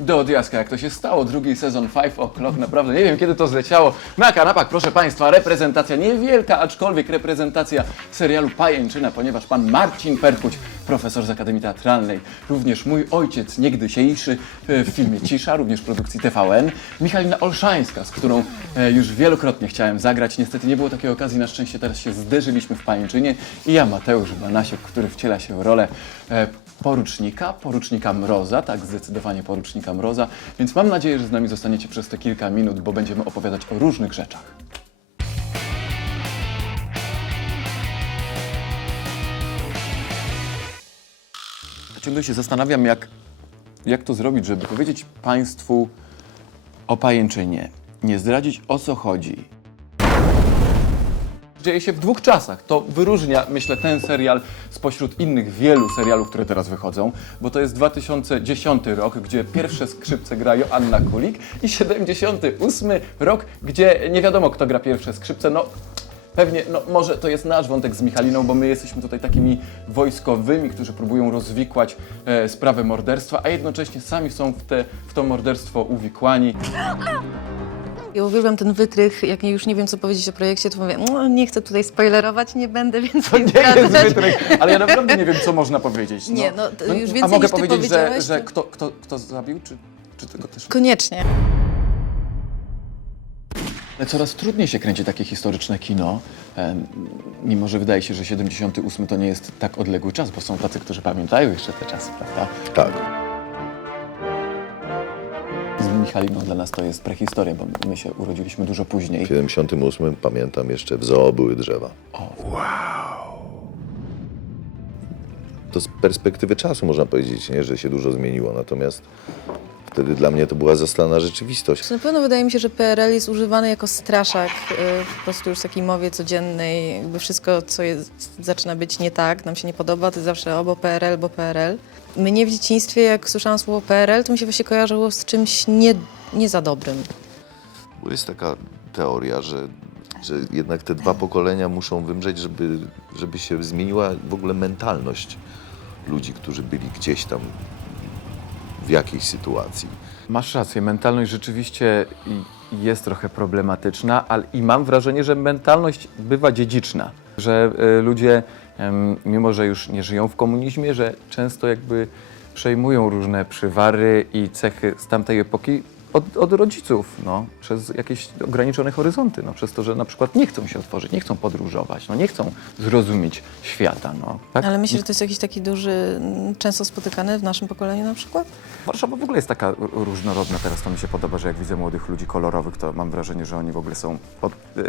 Do odjaska, jak to się stało, drugi sezon 5 O'Clock, naprawdę nie wiem kiedy to zleciało. Na kanapach, proszę Państwa, reprezentacja niewielka, aczkolwiek reprezentacja serialu Pajęczyna, ponieważ pan Marcin Perkuć, profesor z Akademii Teatralnej, również mój ojciec niegdysiejszy e, w filmie Cisza, również produkcji TVN, Michalina Olszańska, z którą e, już wielokrotnie chciałem zagrać. Niestety nie było takiej okazji, na szczęście teraz się zderzyliśmy w Pajęczynie i ja, Mateusz Banasiuk, który wciela się w rolę e, porucznika, porucznika Mroza, tak zdecydowanie porucznika Mroza, więc mam nadzieję, że z nami zostaniecie przez te kilka minut, bo będziemy opowiadać o różnych rzeczach. Ciągle się zastanawiam, jak, jak to zrobić, żeby powiedzieć Państwu o pajęczynie, nie zdradzić o co chodzi. Dzieje się w dwóch czasach. To wyróżnia, myślę, ten serial spośród innych wielu serialów, które teraz wychodzą, bo to jest 2010 rok, gdzie pierwsze skrzypce gra Joanna Kulik i 78 rok, gdzie nie wiadomo, kto gra pierwsze skrzypce. No, Pewnie, no może to jest nasz wątek z Michaliną, bo my jesteśmy tutaj takimi wojskowymi, którzy próbują rozwikłać e, sprawę morderstwa, a jednocześnie sami są w, te, w to morderstwo uwikłani. Ja uwielbiam ten wytrych, jak już nie wiem, co powiedzieć o projekcie, to mówię, no, nie chcę tutaj spoilerować, nie będę więcej To nie zdradzać. jest wytrych, ale ja naprawdę nie wiem, co można powiedzieć. Nie, no, to już a więcej mogę niż ty powiedzieć, że, powiedziałeś, że to- kto, kto, kto zabił, czy, czy tylko też... Koniecznie. Coraz trudniej się kręci takie historyczne kino, em, mimo że wydaje się, że 78 to nie jest tak odległy czas, bo są tacy, którzy pamiętają jeszcze te czasy, prawda? Tak. Z Michaliną dla nas to jest prehistoria, bo my się urodziliśmy dużo później. W 78 pamiętam jeszcze w zoo były drzewa. To z perspektywy czasu można powiedzieć, nie, że się dużo zmieniło, natomiast wtedy dla mnie to była zastana rzeczywistość. Na pewno wydaje mi się, że PRL jest używany jako straszak, y, po prostu już w takiej mowie codziennej, jakby wszystko, co jest, zaczyna być nie tak, nam się nie podoba, to jest zawsze albo PRL, bo PRL. Mnie w dzieciństwie, jak słyszałam słowo PRL, to mi się właśnie kojarzyło z czymś nie, nie za dobrym. Bo jest taka teoria, że, że jednak te dwa pokolenia muszą wymrzeć, żeby, żeby się zmieniła w ogóle mentalność ludzi, którzy byli gdzieś tam w jakiejś sytuacji. Masz rację, mentalność rzeczywiście jest trochę problematyczna, ale i mam wrażenie, że mentalność bywa dziedziczna, że y, ludzie, mimo że już nie żyją w komunizmie, że często jakby przejmują różne przywary i cechy z tamtej epoki od, od rodziców, no, przez jakieś ograniczone horyzonty, no, przez to, że na przykład nie chcą się otworzyć, nie chcą podróżować, no, nie chcą zrozumieć świata. No, tak? Ale myślisz, że to jest jakiś taki duży, mm, często spotykany w naszym pokoleniu na przykład? Warszawa w ogóle jest taka różnorodna teraz, to mi się podoba, że jak widzę młodych ludzi kolorowych, to mam wrażenie, że oni w ogóle są od, e,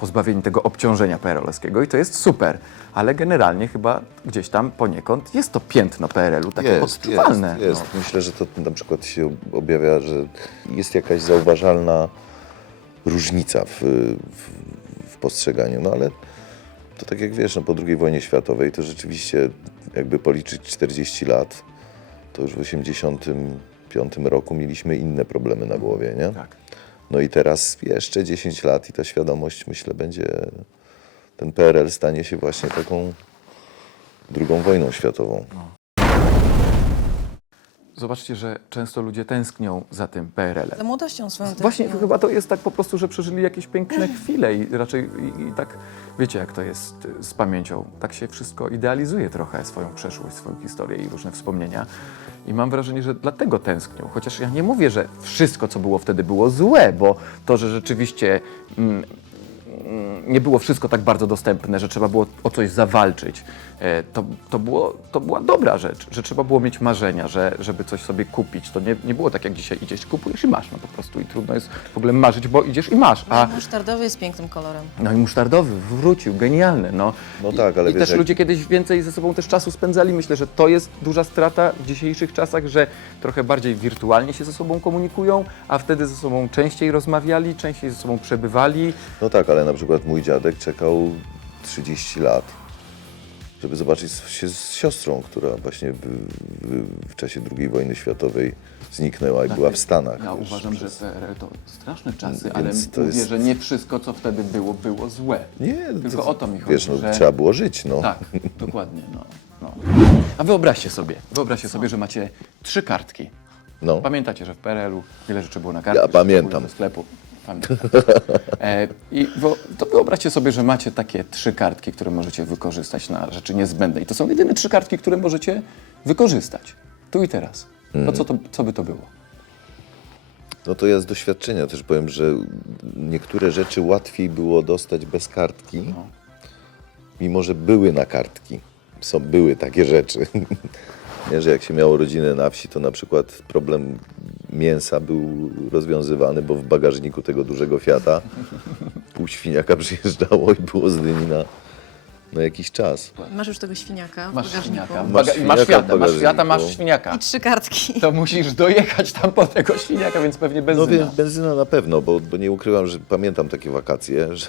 pozbawieni tego obciążenia PRL-owskiego i to jest super, ale generalnie chyba gdzieś tam poniekąd jest to piętno PRL-u, takie Jest, odczuwalne. jest, jest. No. Myślę, że to na przykład się objawia, że jest jakaś zauważalna różnica w, w, w postrzeganiu, no ale to tak jak wiesz, no, po II wojnie światowej to rzeczywiście jakby policzyć 40 lat, to już w 85 roku mieliśmy inne problemy na głowie, nie? Tak. No i teraz jeszcze 10 lat i ta świadomość, myślę, będzie, ten PRL stanie się właśnie taką drugą wojną światową. Zobaczcie, że często ludzie tęsknią za tym PRL-em. Za młodością swoją Właśnie tęsknią. chyba to jest tak po prostu, że przeżyli jakieś piękne chwile i raczej i, i tak, wiecie jak to jest y, z pamięcią, tak się wszystko idealizuje trochę, swoją przeszłość, swoją historię i różne wspomnienia. I mam wrażenie, że dlatego tęsknią. Chociaż ja nie mówię, że wszystko, co było wtedy, było złe, bo to, że rzeczywiście mm, mm, nie było wszystko tak bardzo dostępne, że trzeba było o coś zawalczyć. E, To, to, było, to była dobra rzecz, że trzeba było mieć marzenia, że, żeby coś sobie kupić. To nie, nie było tak jak dzisiaj idziesz, kupujesz i masz no po prostu i trudno jest w ogóle marzyć, bo idziesz i masz. A, Musztardowy jest pięknym kolorem. no i musztardowy wrócił, genialny. No, No tak, ale I wiesz, też jak- ludzie kiedyś więcej ze sobą też czasu spędzali. Myślę, że to jest duża strata w dzisiejszych czasach, że trochę bardziej wirtualnie się ze sobą komunikują, a wtedy ze sobą częściej rozmawiali, częściej ze sobą przebywali. No tak, ale na przykład mój dziadek czekał 30 lat, żeby zobaczyć się z siostrą, która właśnie w, w, w czasie II wojny światowej zniknęła i była w Stanach. Tak. Ja już uważam, że przez- PRL to straszne czasy, Więc ale to mówię, jest- że nie wszystko, co wtedy było, było złe. Nie, Tylko to- o to mi chodzi, Wiesz, no, że... trzeba było żyć, no. Tak, dokładnie. No, no. A wyobraźcie sobie, wyobraźcie sobie, że macie trzy kartki. No. Pamiętacie, że w PRL-u wiele rzeczy było na kartach. Ja że pamiętam. Do sklepu. Pamiętam. E, I wo, to wyobraźcie sobie, że macie takie trzy kartki, które możecie wykorzystać na rzeczy niezbędne. I to są jedyne trzy kartki, które możecie wykorzystać. Tu i teraz. To co, to, co by to było? No to ja z doświadczenia też powiem, że niektóre rzeczy łatwiej było dostać bez kartki, No. mimo że były na kartki. Są, były takie rzeczy. Nie, że jak się miało rodzinę na wsi, to na przykład problem mięsa był rozwiązywany, bo w bagażniku tego dużego Fiata pół świniaka przyjeżdżało i było z dyni na, na jakiś czas. Masz już tego świniaka w Masz bagażniku. świniaka. Masz świniaka masz w świata, masz bagażniku. świata, masz świniaka. I trzy kartki. To musisz dojechać tam po tego świniaka, więc pewnie No benzyna. więc benzyna na pewno, bo, bo nie ukrywam, że pamiętam takie wakacje, że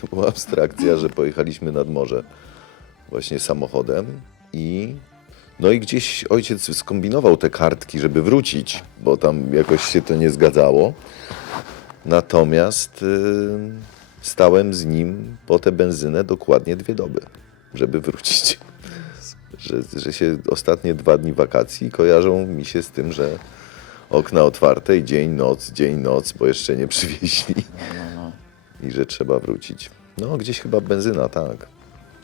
to była abstrakcja, że pojechaliśmy nad morze właśnie samochodem i no i gdzieś ojciec skombinował te kartki, żeby wrócić, bo tam jakoś się to nie zgadzało. Natomiast y, stałem z nim po tę benzynę dokładnie dwie doby, żeby wrócić. Że, że się ostatnie dwa dni wakacji kojarzą mi się z tym, że okna otwarte i dzień, noc, dzień, noc, bo jeszcze nie przywieźli No, i że trzeba wrócić. No, gdzieś chyba benzyna, tak.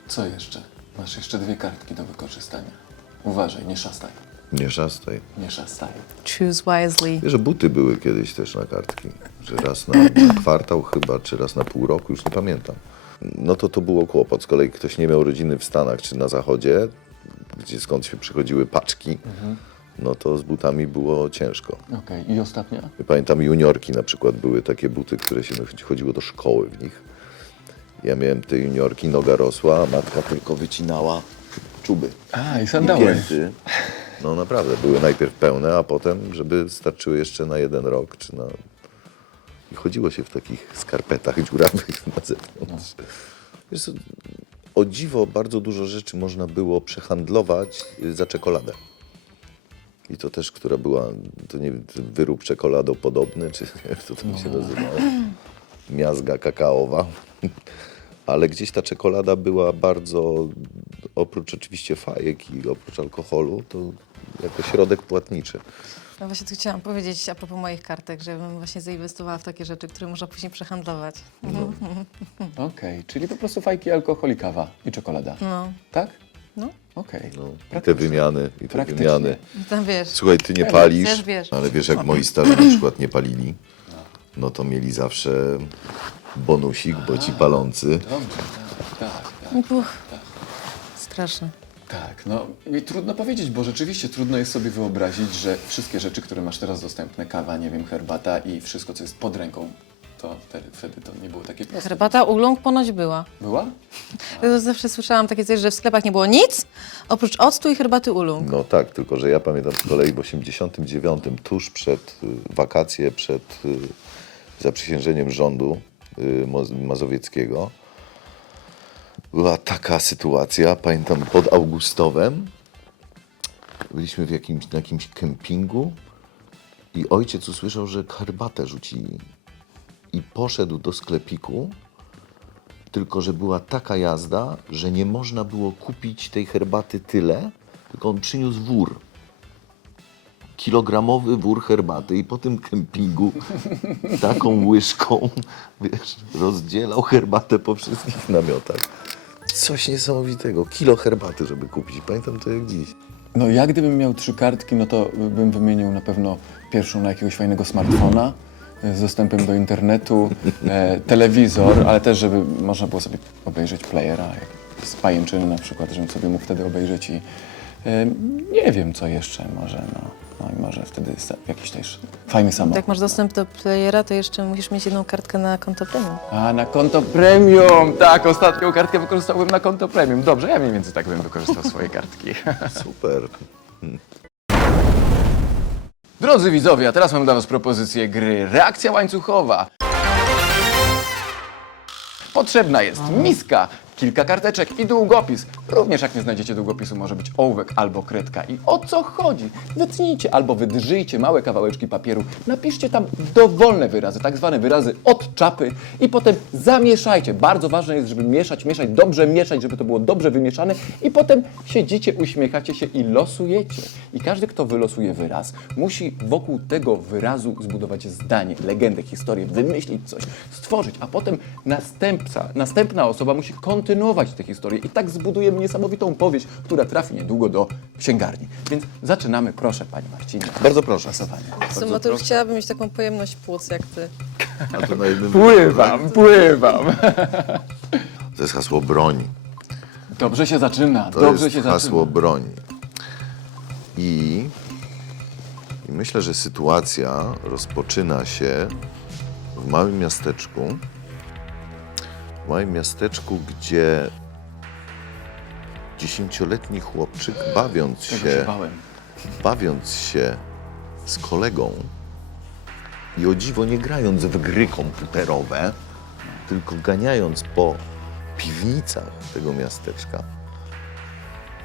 Co jeszcze? Masz jeszcze dwie kartki do wykorzystania. Uważaj, nie szastaj. Nie szastaj. Nie szastaj. Choose wisely. Wiesz, że buty były kiedyś też na kartki. Że raz na, na kwartał chyba, czy raz na pół roku, już nie pamiętam. No to to było kłopot. Z kolei ktoś nie miał rodziny w Stanach czy na Zachodzie, gdzie skąd się przychodziły paczki, no to z butami było ciężko. Okej, i ostatnia? Pamiętam juniorki na przykład były takie buty, które się chodziło do szkoły w nich. Ja miałem te juniorki, noga rosła, a matka tylko wycinała czuby. A, i I sandały. pięty. No naprawdę, były najpierw pełne, a potem, żeby starczyły jeszcze na jeden rok, czy na... I chodziło się w takich skarpetach dziurawych na zewnątrz. Wiesz, co, o dziwo bardzo dużo rzeczy można było przehandlować y, za czekoladę. I to też, która była, to nie wiem, wyrób czekoladą podobny, czy jak to tam się nazywało, miazga kakaowa. Ale gdzieś ta czekolada była bardzo, oprócz oczywiście fajek i oprócz alkoholu, to jako środek płatniczy. No właśnie tu chciałam powiedzieć a propos moich kartek, żebym właśnie zainwestowała w takie rzeczy, które można później przehandlować. Okej, czyli po prostu fajki, alkohol i kawa i czekolada. No, tak? no. Okej. No, I te Praktycznie. wymiany, i te Praktycznie. wymiany. I tam wiesz. Słuchaj, ty nie palisz, wiesz. ale wiesz, jak moi starzy na przykład nie palili, no to mieli zawsze bonusik, bo ci palący. Dobrze, tak, tak, tak. Uch, straszne. Tak, no i trudno powiedzieć, bo rzeczywiście trudno jest sobie wyobrazić, że wszystkie rzeczy, które masz teraz dostępne, kawa, nie wiem, herbata i wszystko, co jest pod ręką, to wtedy, wtedy to nie było takie proste. Herbata uląg ponoć była. Była? Ja zawsze słyszałam takie coś, że w sklepach nie było nic, oprócz octu i herbaty ulung. No tak, tylko że ja pamiętam z kolei w 89, tuż przed y, wakacje, przed y, zaprzysiężeniem rządu mazowieckiego, była taka sytuacja, pamiętam pod Augustowem, byliśmy w jakimś, na jakimś kempingu i ojciec usłyszał, że herbatę rzucili. I poszedł do sklepiku, tylko że była taka jazda, że nie można było kupić tej herbaty tyle, tylko on przyniósł wór. Kilogramowy wór herbaty i po tym kempingu taką łyżką, wiesz, rozdzielał herbatę po wszystkich namiotach. Coś niesamowitego. Kilo herbaty, żeby kupić. Pamiętam to jak dziś. No ja gdybym miał trzy kartki, no to bym wymienił na pewno pierwszą na jakiegoś fajnego smartfona e, z dostępem do internetu, e, telewizor, ale też, żeby można było sobie obejrzeć playera, jak z pajęczyny na przykład, żebym sobie mógł wtedy obejrzeć i e, nie wiem co jeszcze, może no, no i może wtedy jest jakiś też fajny samochód. Jak masz dostęp do playera, to jeszcze musisz mieć jedną kartkę na konto premium. A, na konto premium! Tak, ostatnią kartkę wykorzystałbym na konto premium. Dobrze, ja mniej więcej tak bym wykorzystał swoje kartki. Super. Drodzy widzowie, a teraz mam dla Was propozycję gry Reakcja łańcuchowa. Potrzebna jest miska, kilka karteczek i długopis. Również jak nie znajdziecie długopisu, może być ołówek albo kredka. I o co chodzi? Wytnijcie albo wydrzyjcie małe kawałeczki papieru, napiszcie tam dowolne wyrazy, tak zwane wyrazy od czapy i potem zamieszajcie. Bardzo ważne jest, żeby mieszać, mieszać, dobrze mieszać, żeby to było dobrze wymieszane i potem siedzicie, uśmiechacie się i losujecie. I każdy, kto wylosuje wyraz, musi wokół tego wyrazu zbudować zdanie, legendę, historię, wymyślić coś, stworzyć, a potem następca, następna osoba musi kontynuować tę historię i tak zbudujemy niesamowitą powieść, która trafi niedługo do księgarni. Więc zaczynamy, proszę Pani Marcinie. Bardzo proszę. Pasowanie. Suma, to już chciałabym mieć taką pojemność płuc jak ty. A to na jednym Pływam, pływam. To jest hasło broni. Dobrze się zaczyna, To dobrze jest się hasło zaczyna. broni. I, I myślę, że sytuacja rozpoczyna się w małym miasteczku. W małym miasteczku, gdzie dziesięcioletni chłopczyk, bawiąc Czego się się, bałem. bawiąc się z kolegą i o dziwo nie grając w gry komputerowe, tylko ganiając po piwnicach tego miasteczka,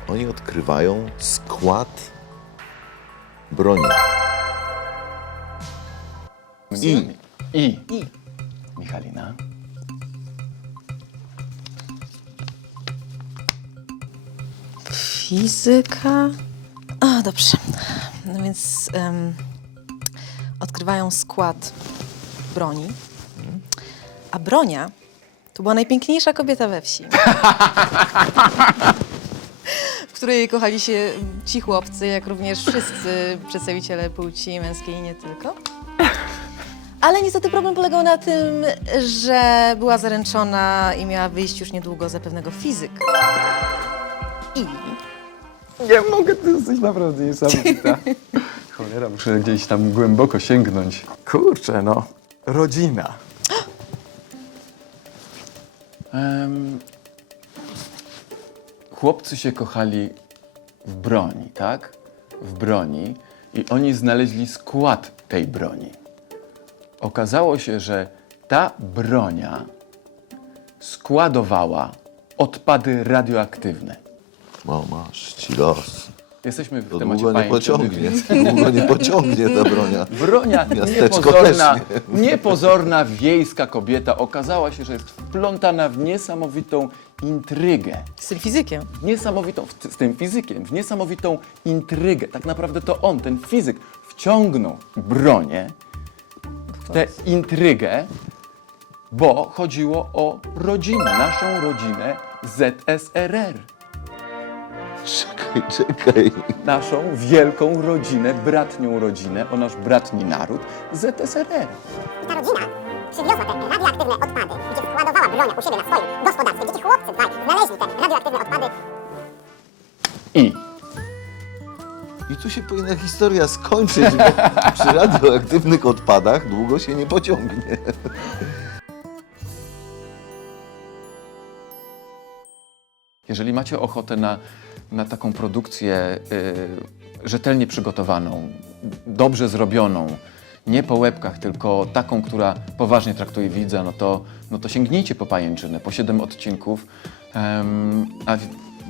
oni odkrywają skład broni. I. I. I. Michalina. Fizyka. A, dobrze. No więc em, odkrywają skład broni. A bronia to była najpiękniejsza kobieta we wsi. w której kochali się ci chłopcy, jak również wszyscy przedstawiciele płci męskiej i nie tylko. Ale niestety problem polegał na tym, że była zaręczona i miała wyjść już niedługo za pewnego fizyka. I Nie mogę, ty jesteś naprawdę niesamowita. Cholera, muszę gdzieś tam głęboko sięgnąć. Kurczę, no. Rodzina. Em, chłopcy się kochali w broni, tak? W broni. I oni znaleźli skład tej broni. Okazało się, że ta bronia składowała odpady radioaktywne. Masz ci los. Jesteśmy w To temacie długo nie pajęczyny. pociągnie. Długo nie pociągnie ta bronia. Bronia, Miasteczko niepozorna, też niepozorna wiejska kobieta okazała się, że jest wplątana w niesamowitą intrygę. z tym fizykiem. Niesamowitą, w- z tym fizykiem, w niesamowitą intrygę. Tak naprawdę to on, ten fizyk, wciągnął bronię w tę intrygę, bo chodziło o rodzinę, naszą rodzinę ZSRR. Czekaj, czekaj. Naszą wielką rodzinę, bratnią rodzinę, o nasz bratni naród ZSRR. I ta rodzina przywiozła te radioaktywne odpady, gdzie składowała broń u siebie na swoim gospodarstwie. Gdzie ci chłopcy dwaj znaleźli te radioaktywne odpady I I tu się powinna historia skończyć, bo przy radioaktywnych odpadach długo się nie pociągnie. Jeżeli macie ochotę na, na taką produkcję y, rzetelnie przygotowaną, dobrze zrobioną, nie po łebkach, tylko taką, która poważnie traktuje widza, no to, no to sięgnijcie po pajęczynę, po 7 odcinków, em, a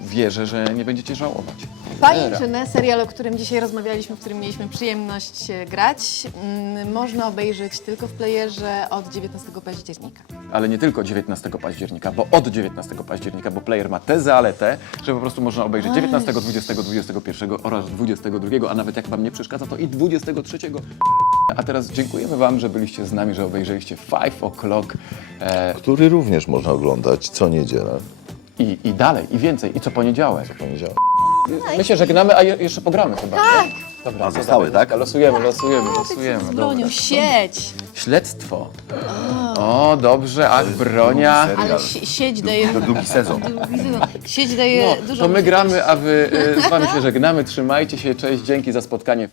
wierzę, że nie będziecie żałować. Pajęczynę, serial, o którym dzisiaj rozmawialiśmy, w którym mieliśmy przyjemność e, grać, mm, można obejrzeć tylko w playerze od 19 października. Ale nie tylko 19 października, bo od 19 października, bo player ma tę zaletę, że po prostu można obejrzeć 19, 20, 21 oraz 22, a nawet jak Wam nie przeszkadza, to i 23. A teraz dziękujemy Wam, że byliście z nami, że obejrzeliście 5 o'clock e, Który również można oglądać co niedzielę. I, i dalej, i więcej, i co poniedziałek. Poniedziałek. My się żegnamy, a je, jeszcze pogramy chyba. Tak! Dobra, A, zostały, tak? Losujemy, losujemy, losujemy. Bronią, sieć! Śledztwo. O, dobrze, ach, bronia. Ale si- sieć daje... To drugi sezon. Sieć daje No, dużo... to my gramy, a wy y, z wami się żegnamy. Trzymajcie się, cześć, dzięki za spotkanie.